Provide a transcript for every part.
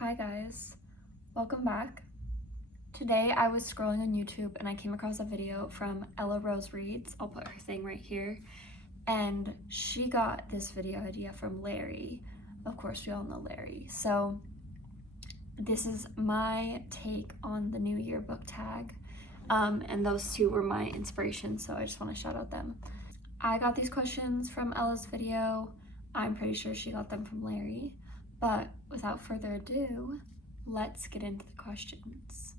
Hi guys, welcome back. Today I was scrolling on YouTube and I came across a video from Ella Rose Reads. I'll put her thing right here. And she got this video idea from Larry. Of course, we all know Larry. So this is my take on the New Year book tag. And those two were my inspiration, so I just want to shout out them. I got these questions from Ella's video. I'm pretty sure she got them from Larry. But without further ado, let's get into the questions.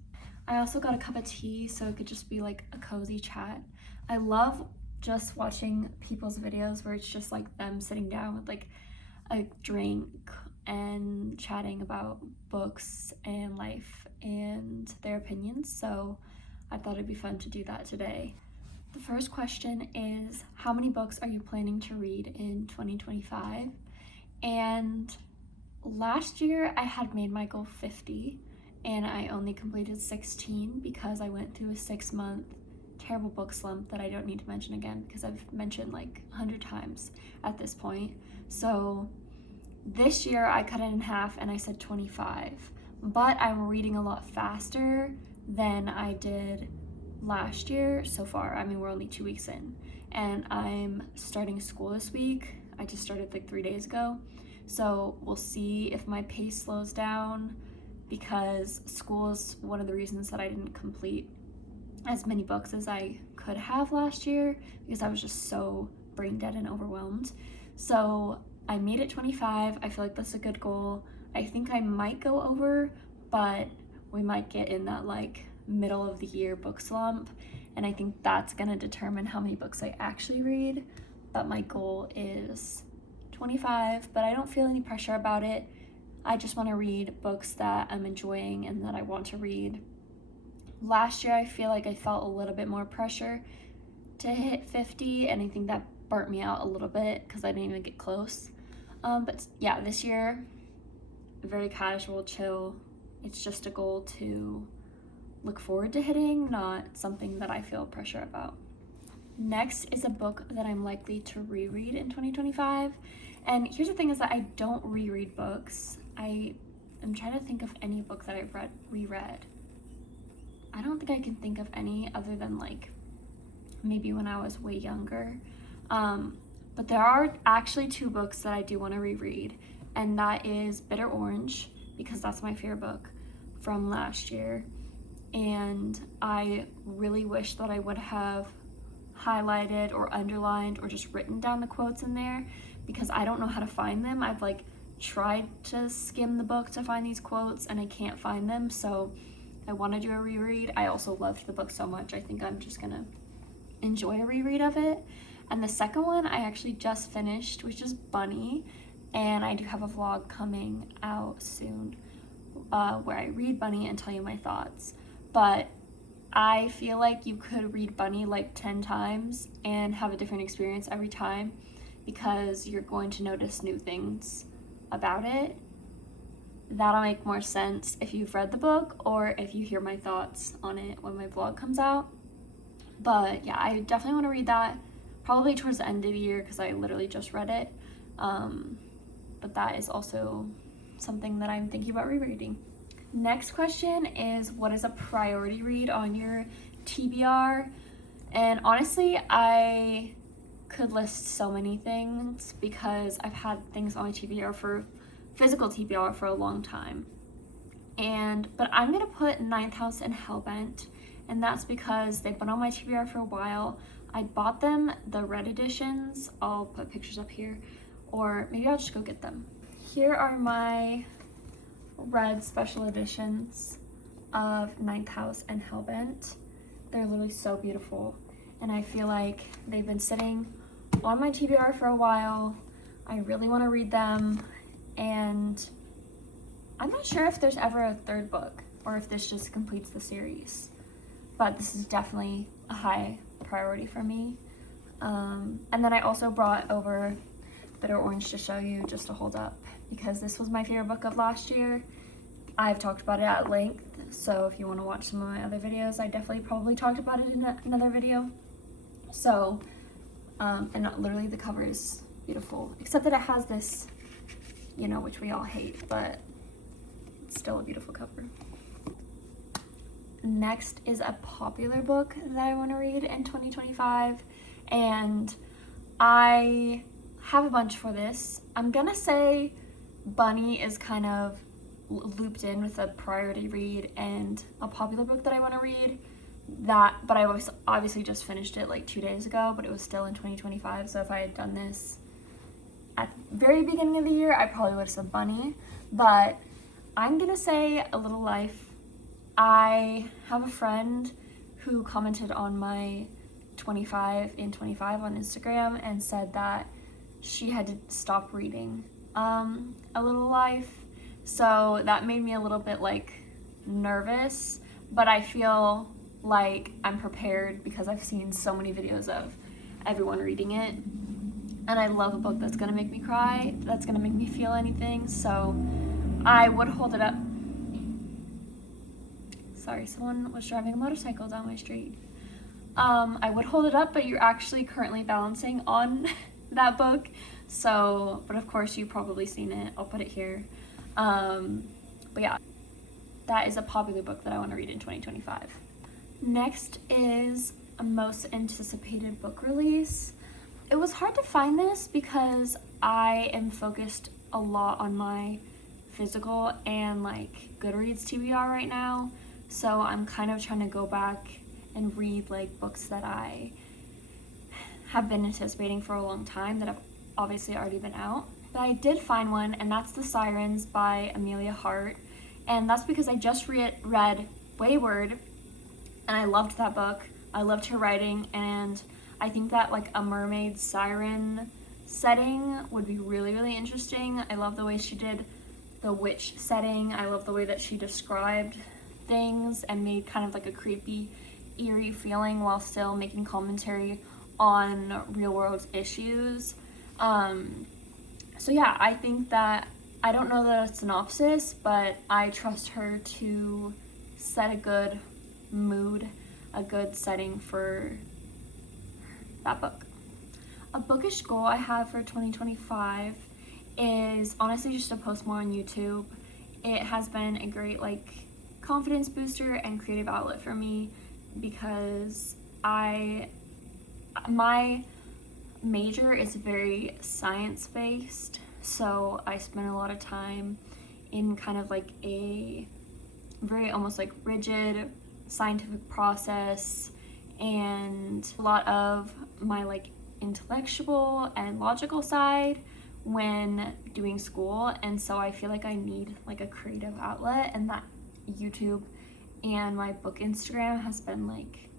I also got a cup of tea so it could just be like a cozy chat. I love just watching people's videos where it's just like them sitting down with like a drink and chatting about books and life and their opinions. So I thought it'd be fun to do that today. The first question is, how many books are you planning to read in 2025? And last year I had made my goal 50 and I only completed 16 because I went through a 6-month terrible book slump that I don't need to mention again because I've mentioned like 100 times at this point. So this year I cut it in half and I said 25, but I'm reading a lot faster than I did last year so far. I mean, we're only 2 weeks in and I'm starting school this week. I just started like 3 days ago. So we'll see if my pace slows down because school is one of the reasons that I didn't complete as many books as I could have last year because I was just so brain dead and overwhelmed. So I made it 25. I feel like that's a good goal. I think I might go over, but we might get in that like middle of the year book slump. And I think that's gonna determine how many books I actually read. But my goal is 25, but I don't feel any pressure about it. I just want to read books that I'm enjoying and that I want to read. Last year, I feel like I felt a little bit more pressure to hit 50, and I think that burnt me out a little bit because I didn't even get close. But yeah, this year, very casual, chill. It's just a goal to look forward to hitting, not something that I feel pressure about. Next is a book that I'm likely to reread in 2025. And here's the thing is that I don't reread books. I am trying to think of any book that I've reread. I don't think I can think of any other than like maybe when I was way younger. But there are actually 2 books that I do want to reread. And that is Bitter Orange, because that's my favorite book from last year. And I really wish that I would have highlighted or underlined or just written down the quotes in there because I don't know how to find them. I've like tried to skim the book to find these quotes and I can't find them, so I want to do a reread. I also loved the book so much, I think I'm just gonna enjoy a reread of it. And the second one I actually just finished, which is Bunny, and I do have a vlog coming out soon where I read Bunny and tell you my thoughts. But I feel like you could read Bunny like 10 times and have a different experience every time because you're going to notice new things about it. That'll make more sense if you've read the book or if you hear my thoughts on it when my vlog comes out. But yeah, I definitely want to read that probably towards the end of the year because I literally just read it. But that is also something that I'm thinking about rereading. Next question is, what is a priority read on your TBR? And honestly, I could list so many things because I've had things on my TBR for physical TBR for a long time. But I'm gonna put Ninth House and Hellbent, and that's because they've been on my TBR for a while. I bought them, the red editions. I'll put pictures up here, or maybe I'll just go get them. Here are my red special editions of Ninth House and Hellbent. They're literally so beautiful and I feel like they've been sitting on my TBR for a while. I really want to read them and I'm not sure if there's ever a 3rd book or if this just completes the series, but this is definitely a high priority for me. And then I also brought over Bitter Orange to show you, just to hold up, because this was my favorite book of last year. I've talked about it at length, so if you want to watch some of my other videos, I definitely probably talked about it in another video. So, and literally the cover is beautiful, except that it has this, which we all hate, but still a beautiful cover. Next is a popular book that I want to read in 2025, and I have a bunch for this. I'm gonna say Bunny is kind of looped in with a priority read and a popular book that I want to read. But I obviously just finished it like 2 days ago, but it was still in 2025, so if I had done this at the very beginning of the year, I probably would have said Bunny, but I'm gonna say A Little Life. I have a friend who commented on my 25 in 25 on Instagram and said that she had to stop reading A Little Life, so that made me a little bit like nervous, but I feel like I'm prepared because I've seen so many videos of everyone reading it, and I love a book that's gonna make me cry, that's gonna make me feel anything, so I would hold it up. Sorry, someone was driving a motorcycle down my street. I would hold it up, but you're actually currently balancing on that book, so, but of course you've probably seen it. I'll put it here. But yeah, that is a popular book that I want to read in 2025. Next is a most anticipated book release. It was hard to find this because I am focused a lot on my physical and like Goodreads TBR right now, so I'm kind of trying to go back and read like books that I have been anticipating for a long time that have obviously already been out. But I did find one, and that's The Sirens by Amelia Hart, and that's because I just read Wayward, and I loved that book. I loved her writing, and I think that like a mermaid siren setting would be really, really interesting. I love the way she did the witch setting. I love the way that she described things and made kind of like a creepy, eerie feeling while still making commentary on real world issues. So yeah, I think that, I don't know the synopsis, but I trust her to set a good mood, a good setting for that book. A bookish goal I have for 2025 is honestly just to post more on YouTube. It has been a great like confidence booster and creative outlet for me because my major is very science-based, so I spend a lot of time in kind of like a very almost like rigid scientific process, and a lot of my like intellectual and logical side when doing school, and so I feel like I need like a creative outlet, and that YouTube and my book Instagram has been like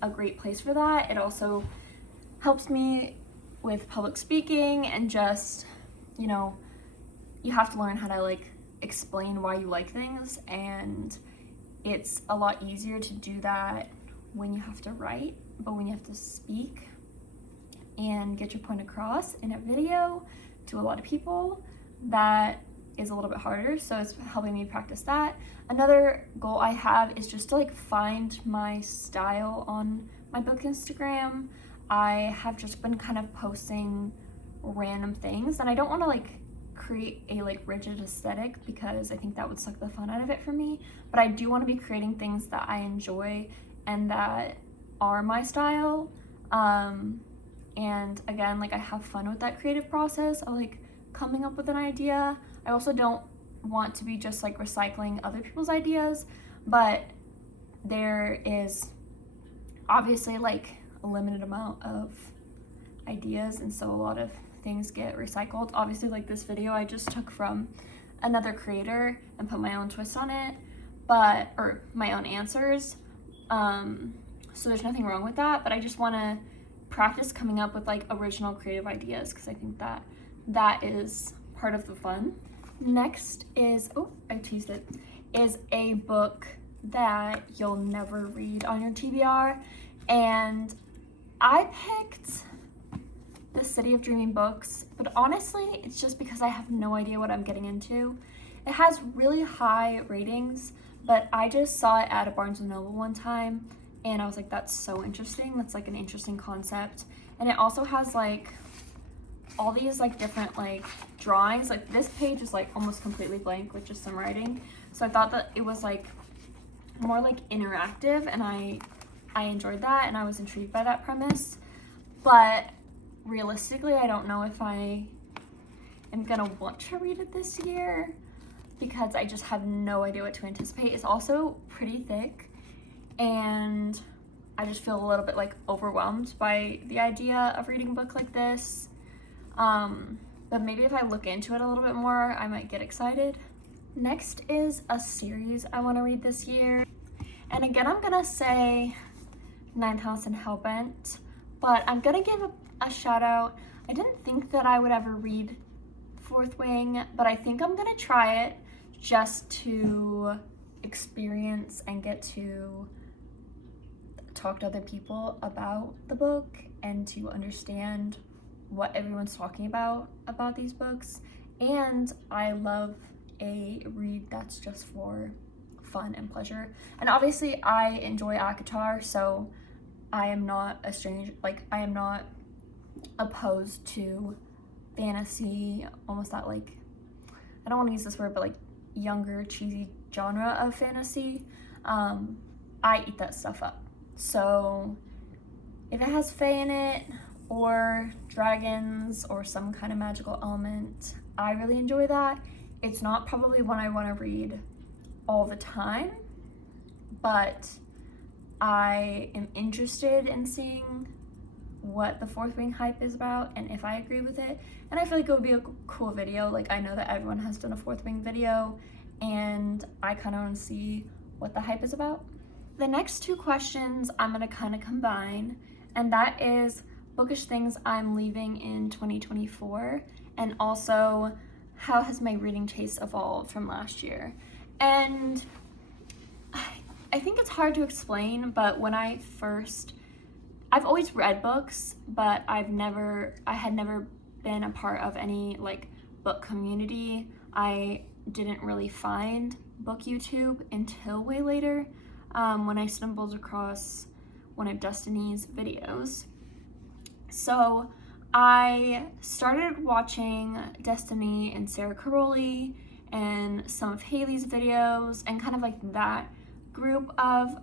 a great place for that. It also helps me with public speaking and just, you know, you have to learn how to like explain why you like things, and it's a lot easier to do that when you have to write, but when you have to speak and get your point across in a video to a lot of people, that is a little bit harder, so it's helping me practice that. Another goal I have is just to like find my style on my book Instagram. I have just been kind of posting random things, and I don't want to like create a like rigid aesthetic because I think that would suck the fun out of it for me, but I do want to be creating things that I enjoy and that are my style. And again, like I have fun with that creative process of like coming up with an idea. I also don't want to be just like recycling other people's ideas, but there is obviously like a limited amount of ideas, and so a lot of things get recycled. Obviously, like this video I just took from another creator and put my own twist on it, or my own answers. So there's nothing wrong with that, but I just want to practice coming up with like original creative ideas because I think that that is part of the fun. Next is, I teased it, is a book that you'll never read on your TBR, and I picked The City of Dreaming Books, but honestly, it's just because I have no idea what I'm getting into. It has really high ratings, but I just saw it at a Barnes & Noble one time, and I was like, that's so interesting. That's like an interesting concept. And it also has like all these like different like drawings. Like this page is like almost completely blank with just some writing. So I thought that it was like more like interactive, and I enjoyed that, and I was intrigued by that premise. But realistically, I don't know if I am gonna want to read it this year because I just have no idea what to anticipate. It's also pretty thick, and I just feel a little bit like overwhelmed by the idea of reading a book like this. But maybe if I look into it a little bit more, I might get excited. Next is a series I want to read this year. And again, I'm gonna say Ninth House and Hellbent, but I'm gonna give a shout out. I didn't think that I would ever read Fourth Wing, but I think I'm gonna try it just to experience and get to talk to other people about the book and to understand what everyone's talking about these books. And I love a read that's just for fun and pleasure. And obviously I enjoy ACOTAR, so I am not a strange, like I am not opposed to fantasy, almost that like, I don't want to use this word, but like younger cheesy genre of fantasy. I eat that stuff up. So if it has fae in it or dragons or some kind of magical element, I really enjoy that. It's not probably one I want to read all the time, but I am interested in seeing what the Fourth Wing hype is about and if I agree with it. And I feel like it would be a cool video. Like I know that everyone has done a Fourth Wing video, and I kind of want to see what the hype is about. The next two questions I'm going to kind of combine, and that is bookish things I'm leaving in 2024, and also how has my reading taste evolved from last year. And I think it's hard to explain, but when I've always read books, but I had never been a part of any like book community. I didn't really find book YouTube until way later, when I stumbled across one of Destiny's videos. So I started watching Destiny and Sarah Caroli and some of Haley's videos and kind of like that group of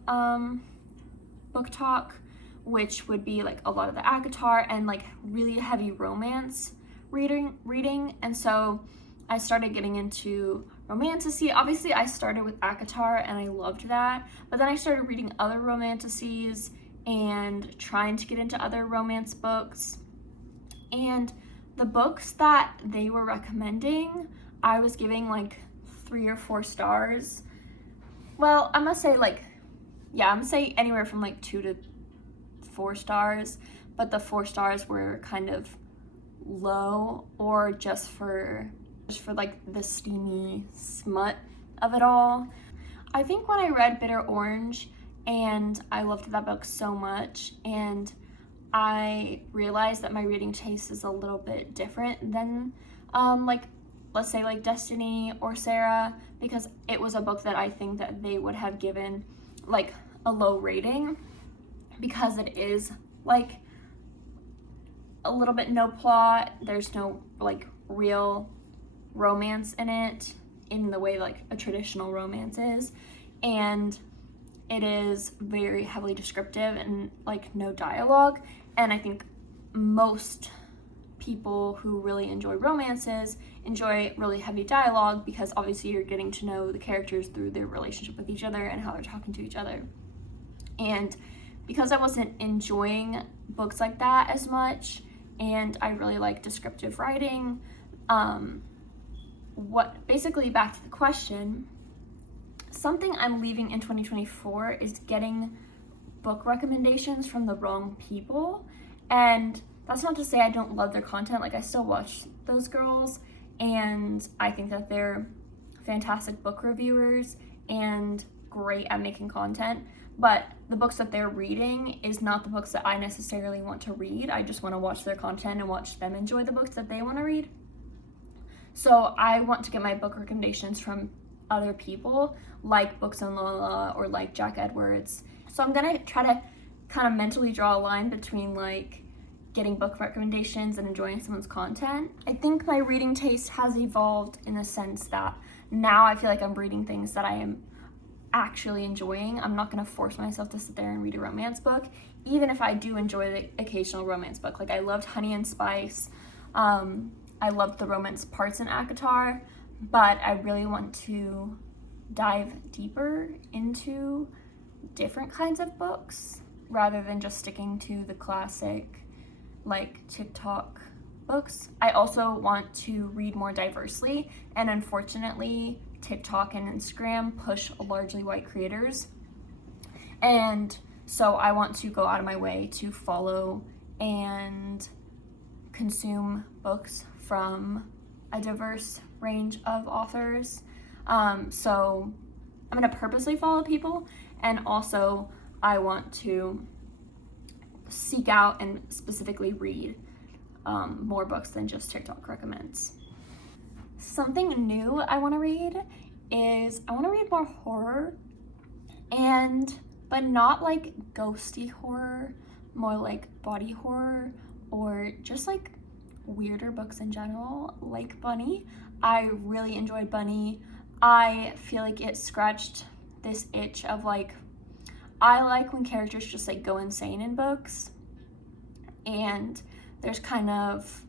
book talk, which would be like a lot of the ACOTAR and like really heavy romance reading. And so I started getting into romantasy. Obviously I started with ACOTAR and I loved that, but then I started reading other romantasies and trying to get into other romance books. And the books that they were recommending, I was giving like 3 or 4 stars. Well, I'm gonna say anywhere from like 2 to 4 stars, but the 4 stars were kind of low, or just for like the steamy smut of it all. I think when I read Bitter Orange, and I loved that book so much, and I realized that my reading taste is a little bit different than like let's say like Destiny or Sarah, because it was a book that I think that they would have given like a low rating because it is like a little bit no plot. There's no like real romance in it in the way like a traditional romance is, and it is very heavily descriptive and like no dialogue. And I think most people who really enjoy romances enjoy really heavy dialogue, because obviously you're getting to know the characters through their relationship with each other and how they're talking to each other. And because I wasn't enjoying books like that as much, and I really like descriptive writing, basically back to the question, something I'm leaving in 2024 is getting book recommendations from the wrong people. And that's not to say I don't love their content. Like I still watch those girls, and I think that they're fantastic book reviewers and great at making content, but the books that they're reading is not the books that I necessarily want to read. I just want to watch their content and watch them enjoy the books that they want to read. So I want to get my book recommendations from other people, like Books and Lola or like Jack Edwards. So I'm gonna try to kind of mentally draw a line between like getting book recommendations and enjoying someone's content. I think my reading taste has evolved in the sense that now I feel like I'm reading things that I am actually enjoying. I'm not going to force myself to sit there and read a romance book, even if I do enjoy the occasional romance book. Like I loved Honey and Spice. I loved the romance parts in ACOTAR, but I really want to dive deeper into different kinds of books rather than just sticking to the classic like TikTok books. I also want to read more diversely, and unfortunately TikTok and Instagram push largely white creators, and so I want to go out of my way to follow and consume books from a diverse range of authors. So I'm going to purposely follow people, and also I want to seek out and specifically read more books than just TikTok recommends. Something new I want to read is I want to read more horror, but not like ghosty horror, more like body horror or just like weirder books in general, like Bunny. I really enjoyed Bunny. I feel like it scratched this itch of like, I like when characters just like go insane in books, and there's kind of,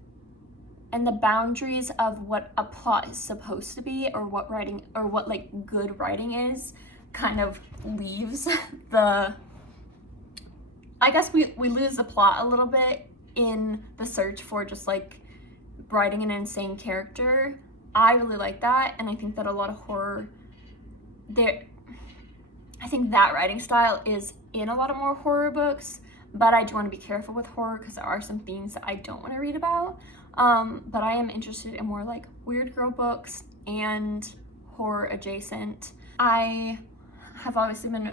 and the boundaries of what a plot is supposed to be or what writing or what like good writing is kind of leaves the, I guess we lose the plot a little bit in the search for just like writing an insane character. I really like that, and I think that a lot of horror there, I think that writing style is in a lot of more horror books, but I do want to be careful with horror because there are some themes that I don't want to read about. But I am interested in more like weird girl books and horror adjacent. I have obviously been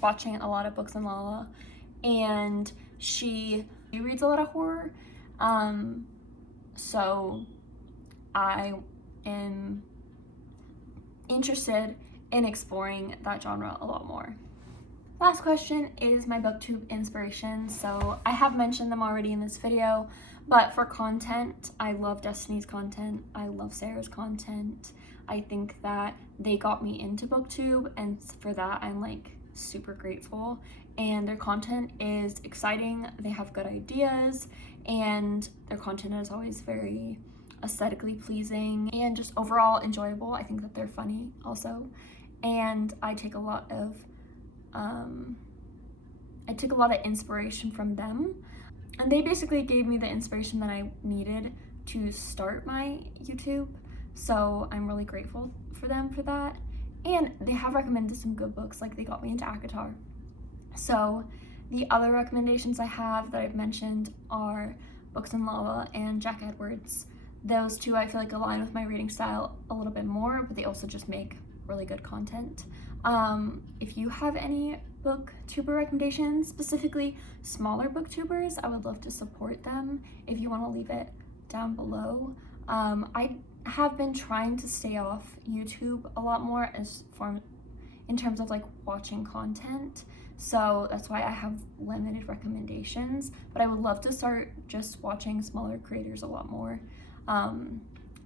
watching a lot of Books and Lala, and she reads a lot of horror. So I am interested in exploring that genre a lot more. Last question is my booktube inspirations. So I have mentioned them already in this video, but for content, I love Destiny's content. I love Sarah's content. I think that they got me into booktube, and for that I'm like super grateful. And their content is exciting. They have good ideas, and their content is always very aesthetically pleasing and just overall enjoyable. I think that they're funny also, and I take a lot of inspiration from them, and they basically gave me the inspiration that I needed to start my YouTube, so I'm really grateful for them for that. And they have recommended some good books, like they got me into ACOTAR. So the other recommendations I have that I've mentioned are Books and Lala and Jack Edwards. Those two I feel like align with my reading style a little bit more, but they also just make really good content. If you have any booktuber recommendations, specifically smaller booktubers, I would love to support them. If you want to leave it down below. I have been trying to stay off YouTube a lot more in terms of like watching content, so that's why I have limited recommendations, but I would love to start just watching smaller creators a lot more, and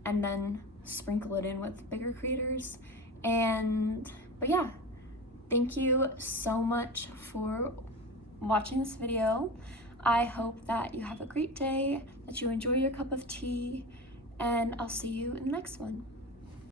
then sprinkle it in with bigger creators. But yeah, thank you so much for watching this video. I hope that you have a great day, that you enjoy your cup of tea, and I'll see you in the next one.